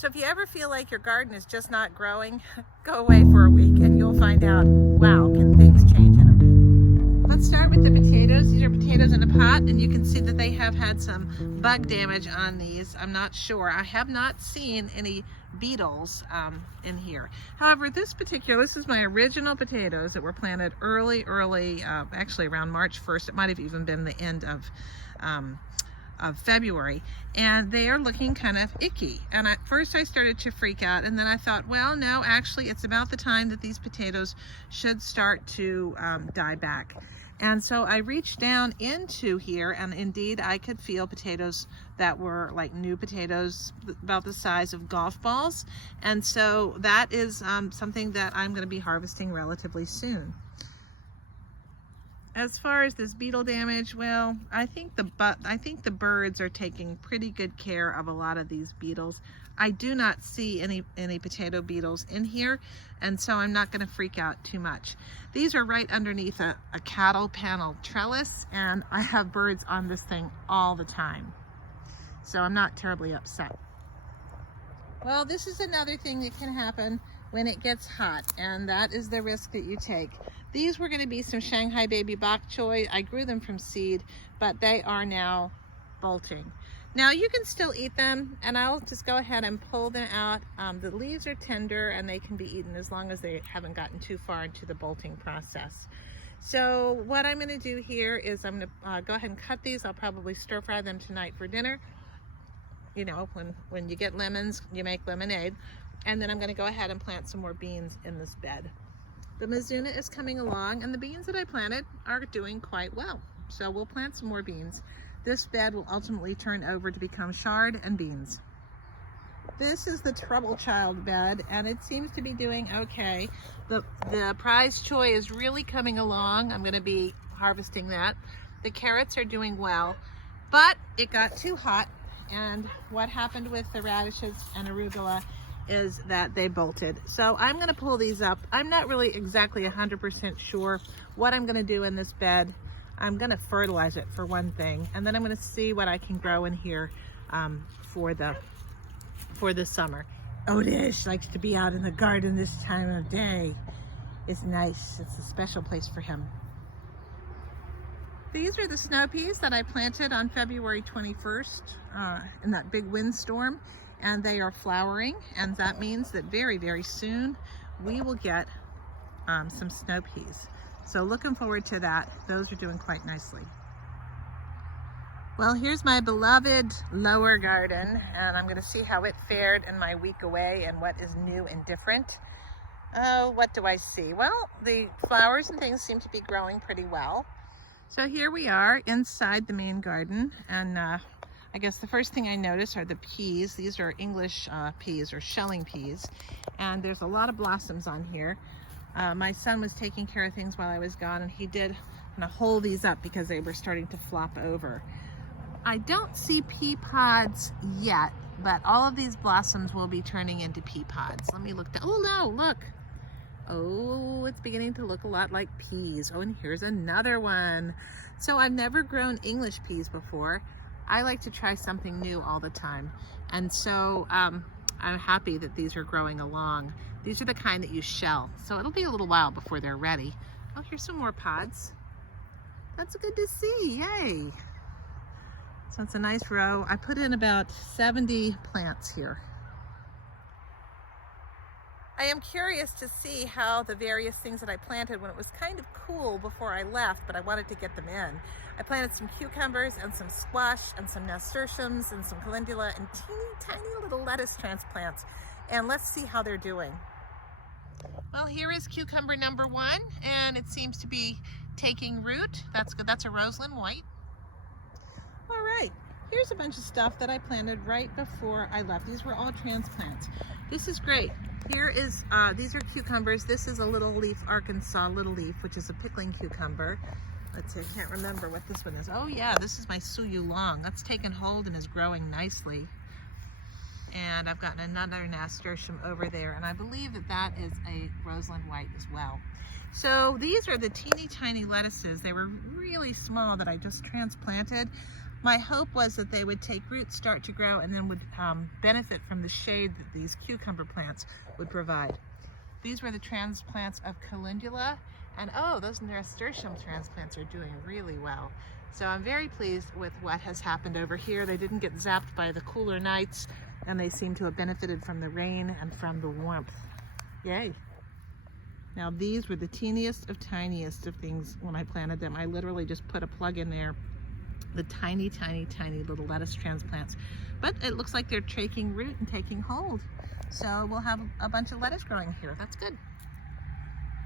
So if you ever feel like your garden is just not growing, go away for a week and you'll find out, wow, can things change in a week. Let's start with the potatoes. These are potatoes in a pot, and you can see that they have had some bug damage on these. I'm not sure. I have not seen any beetles in here. However, this is my original potatoes that were planted early, actually around March 1st. It might have even been the end of February, and they are looking kind of icky. And at first I started to freak out, and then I thought, well, no, actually it's about the time that these potatoes should start to die back. And so I reached down into here, and indeed I could feel potatoes that were like new potatoes, about the size of golf balls. And so that is something that I'm going to be harvesting relatively soon. As far as this beetle damage, well, I think the birds are taking pretty good care of a lot of these beetles. I do not see any potato beetles in here, and so I'm not going to freak out too much. These are right underneath a cattle panel trellis, and I have birds on this thing all the time, so I'm not terribly upset. Well, this is another thing that can happen when it gets hot, and that is the risk that you take. These were going to be some Shanghai baby bok choy. I grew them from seed, but they are now bolting. Now you can still eat them, and I'll just go ahead and pull them out. The leaves are tender and they can be eaten as long as they haven't gotten too far into the bolting process. So what I'm going to do here is I'm going to go ahead and cut these. I'll probably stir fry them tonight for dinner. You know, when you get lemons, you make lemonade. And then I'm going to go ahead and plant some more beans in this bed. The Mizuna is coming along, and the beans that I planted are doing quite well. So we'll plant some more beans. This bed will ultimately turn over to become chard and beans. This is the trouble child bed, and it seems to be doing okay. The prize choy is really coming along. I'm going to be harvesting that. The carrots are doing well, but it got too hot, and what happened with the radishes and arugula is that they bolted. So I'm going to pull these up. I'm not really exactly 100% sure what I'm going to do in this bed. I'm going to fertilize it for one thing, and then I'm going to see what I can grow in here for the summer. Odish likes to be out in the garden this time of day. It's nice. It's a special place for him. These are the snow peas that I planted on February 21st in that big windstorm, and they are flowering, and that means that very, very soon we will get some snow peas. So looking forward to that. Those are doing quite nicely. Well, here's my beloved lower garden, and I'm going to see how it fared in my week away and what is new and different. Oh, what do I see? Well, the flowers and things seem to be growing pretty well. So here we are inside the main garden, and I guess the first thing I notice are the peas. These are English peas, or shelling peas, and there's a lot of blossoms on here. My son was taking care of things while I was gone, and he did kind of hold these up because they were starting to flop over. I don't see pea pods yet, but all of these blossoms will be turning into pea pods. Let me look. Oh no, look. Oh, it's beginning to look a lot like peas. Oh, and here's another one. So I've never grown English peas before. I like to try something new all the time. And so I'm happy that these are growing along. These are the kind that you shell. So it'll be a little while before they're ready. Oh, here's some more pods. That's good to see, yay. So it's a nice row. I put in about 70 plants here. I am curious to see how the various things that I planted when it was kind of cool before I left, but I wanted to get them in. I planted some cucumbers and some squash and some nasturtiums and some calendula and teeny tiny little lettuce transplants. And let's see how they're doing. Well, here is cucumber number 1, and it seems to be taking root. That's good. That's a Roseland white. All right, here's a bunch of stuff that I planted right before I left. These were all transplants. This is great. Here is, these are cucumbers. This is a little leaf, Arkansas little leaf, which is a pickling cucumber. Let's see, I can't remember what this one is. Oh yeah, this is my Suyu Long. That's taken hold and is growing nicely. And I've gotten another nasturtium over there, and I believe that that is a Roseland white as well. So these are the teeny tiny lettuces. They were really small that I just transplanted. My hope was that they would take root, start to grow, and then would benefit from the shade that these cucumber plants would provide. These were the transplants of calendula, and oh, those nasturtium transplants are doing really well. So I'm very pleased with what has happened over here. They didn't get zapped by the cooler nights, and they seem to have benefited from the rain and from the warmth. Yay. Now these were the teeniest of tiniest of things when I planted them. I literally just put a plug in there, the tiny, tiny, tiny little lettuce transplants. But it looks like they're taking root and taking hold. So we'll have a bunch of lettuce growing here. That's good.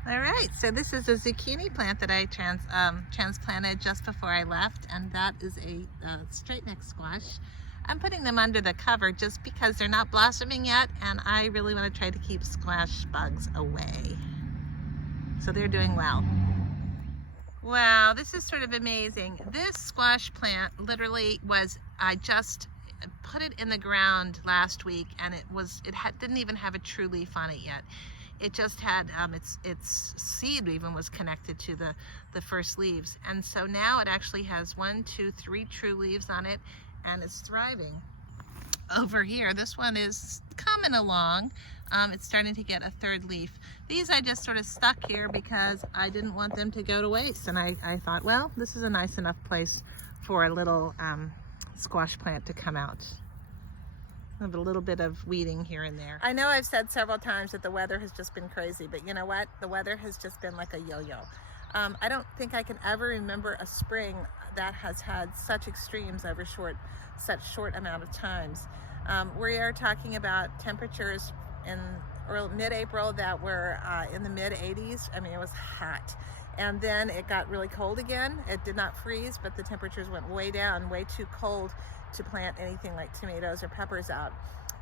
All right, so this is a zucchini plant that I transplanted just before I left, and that is a straight neck squash. I'm putting them under the cover just because they're not blossoming yet, and I really want to try to keep squash bugs away. So they're doing well. Wow, this is sort of amazing. This squash plant literally was, I just put it in the ground last week, and didn't even have a true leaf on it yet. It just had its seed even was connected to the first leaves, and so now it actually has 1, 2, 3 true leaves on it, and it's thriving. Over here, this one is coming along. It's starting to get a 3rd leaf. These I just sort of stuck here because I didn't want them to go to waste, and I thought, well, this is a nice enough place for a little squash plant to come out. I have a little bit of weeding here and there. I know I've said several times that the weather has just been crazy, but you know what? The weather has just been like a yo-yo. I don't think I can ever remember a spring that has had such extremes over such short amount of times. We are talking about temperatures in mid-April that were in the mid-80s. I mean, it was hot. And then it got really cold again. It did not freeze, but the temperatures went way down, way too cold to plant anything like tomatoes or peppers out.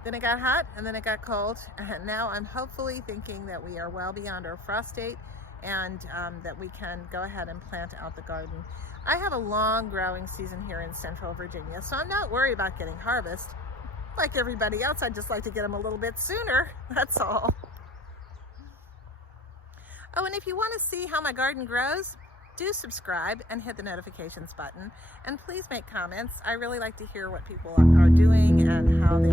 Then it got hot, and then it got cold, and now I'm hopefully thinking that we are well beyond our frost date, and that we can go ahead and plant out the garden. I have a long growing season here in Central Virginia, so I'm not worried about getting harvest. Like everybody else, I'd just like to get them a little bit sooner, that's all. Oh, and if you want to see how my garden grows, do subscribe and hit the notifications button, and please make comments. I really like to hear what people are doing and how they